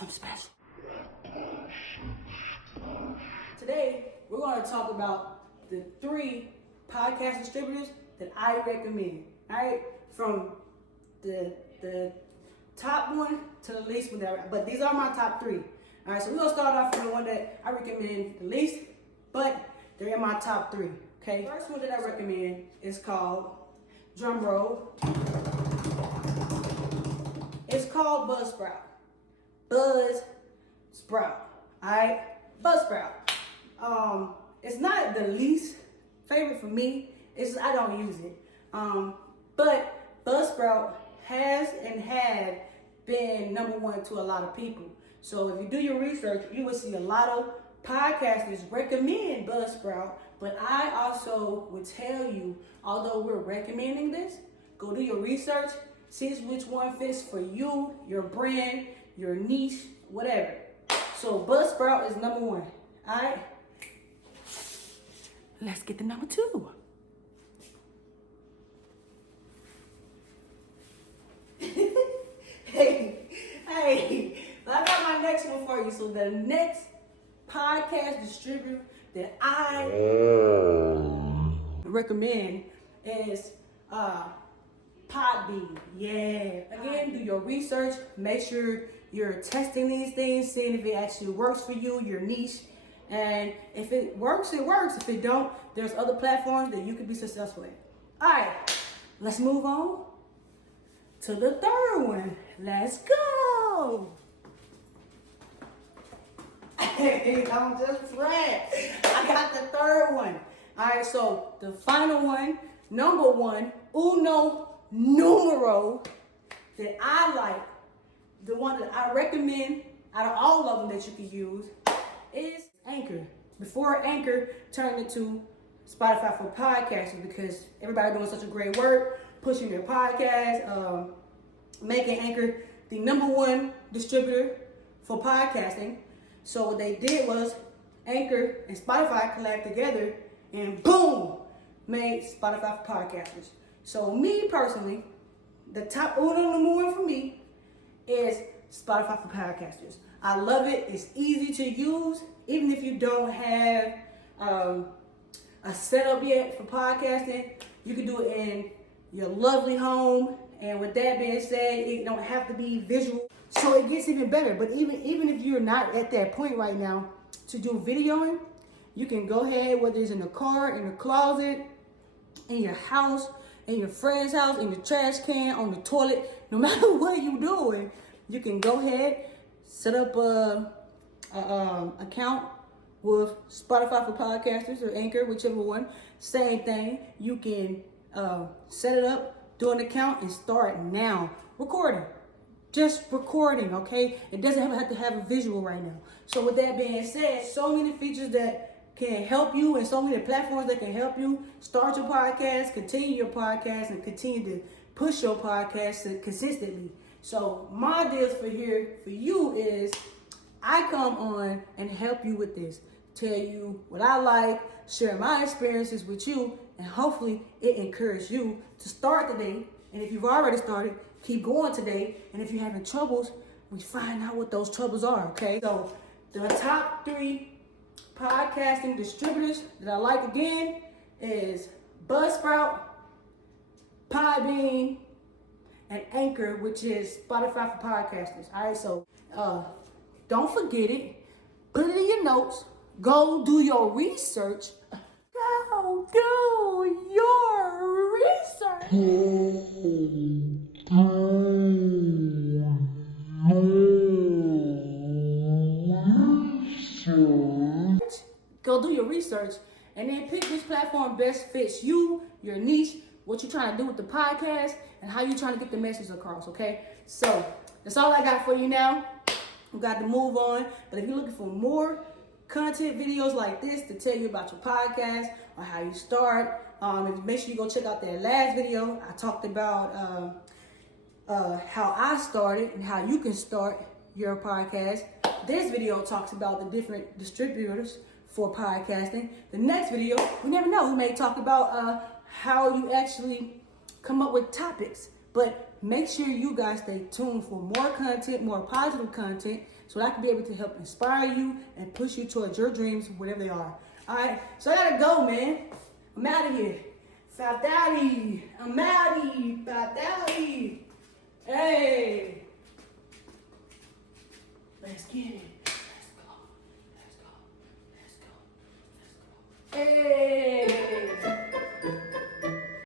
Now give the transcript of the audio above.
I'm special. Today, we're going to talk about the 3 podcast distributors that I recommend. All right, from the top one to the least one. But these are my top 3. All right, so we're gonna start off with the one that I recommend the least, but they're in my top 3. Okay, first one that I recommend is called, drum roll. It's called Buzzsprout. Buzzsprout. All right, Buzzsprout. It's not the least favorite for me. It's just I don't use it. But Buzzsprout has and had been number 1 to a lot of people. So if you do your research, you will see a lot of podcasters recommend Buzzsprout. But I also would tell you, although we're recommending this, go do your research, see which one fits for you, your brand, your niche, whatever. So Buzzsprout is number 1. All right. Let's get to number 2. Hey, I got my next one for you. So the next podcast distributor that I recommend is P.E.G. Yeah. Again, do your research. Make sure you're testing these things, seeing if it actually works for you, your niche. And if it works, it works. If it don't, there's other platforms that you could be successful in. All right, let's move on to the 3rd one. Let's go. Hey, I'm just red. I got the 3rd one. All right, so the final one, number 1, uno numero, that I like, the one that I recommend out of all of them that you can use, is Anchor. Before Anchor turned into Spotify for podcasters, because everybody doing such a great work, pushing their podcast, making Anchor the number 1 distributor for podcasting. So what they did was Anchor and Spotify collab together and boom, made Spotify for podcasters. So me personally, the top uno number 1 for me is Spotify for podcasters. I love it. It's easy to use. Even if you don't have a setup yet for podcasting, you can do it in your lovely home. And with that being said, it don't have to be visual. So it gets even better. But even if you're not at that point right now to do videoing, you can go ahead, whether it's in the car, in the closet, in your house, in your friend's house, in the trash can, on the toilet, no matter what you're doing, you can go ahead, set up a account with Spotify for podcasters or Anchor, whichever one. Same thing. You can set it up, do an account, and start now recording. Just recording, okay? It doesn't have to have a visual right now. So with that being said, so many features that can help you and so many platforms that can help you start your podcast, continue your podcast, and continue to push your podcast consistently. So my deals for you is I come on and help you with this. Tell you what I like, share my experiences with you, and hopefully it encourages you to start today. And if you've already started, keep going today. And if you're having troubles, we find out what those troubles are, okay? So the top 3 podcasting distributors that I like again is Buzzsprout, P.E.G, and Anchor, which is Spotify for podcasters. All right, so don't forget it. Put it in your notes. Go do your research. Go do your research. Go do your research and then pick which platform best fits you, your niche, what you're trying to do with the podcast, and how you're trying to get the message across, okay? So that's all I got for you now. We got to move on. But if you're looking for more content videos like this to tell you about your podcast or how you start, make sure you go check out that last video. I talked about how I started and how you can start your podcast. This video talks about the different distributors for podcasting. The next video, we never know, we may talk about how you actually come up with topics. But make sure you guys stay tuned for more content, more positive content, so that I can be able to help inspire you and push you towards your dreams, whatever they are. All right, so I gotta go, man. I'm out of here. Fat Daddy, I'm outie, Fat Daddy. Hey, let's get it.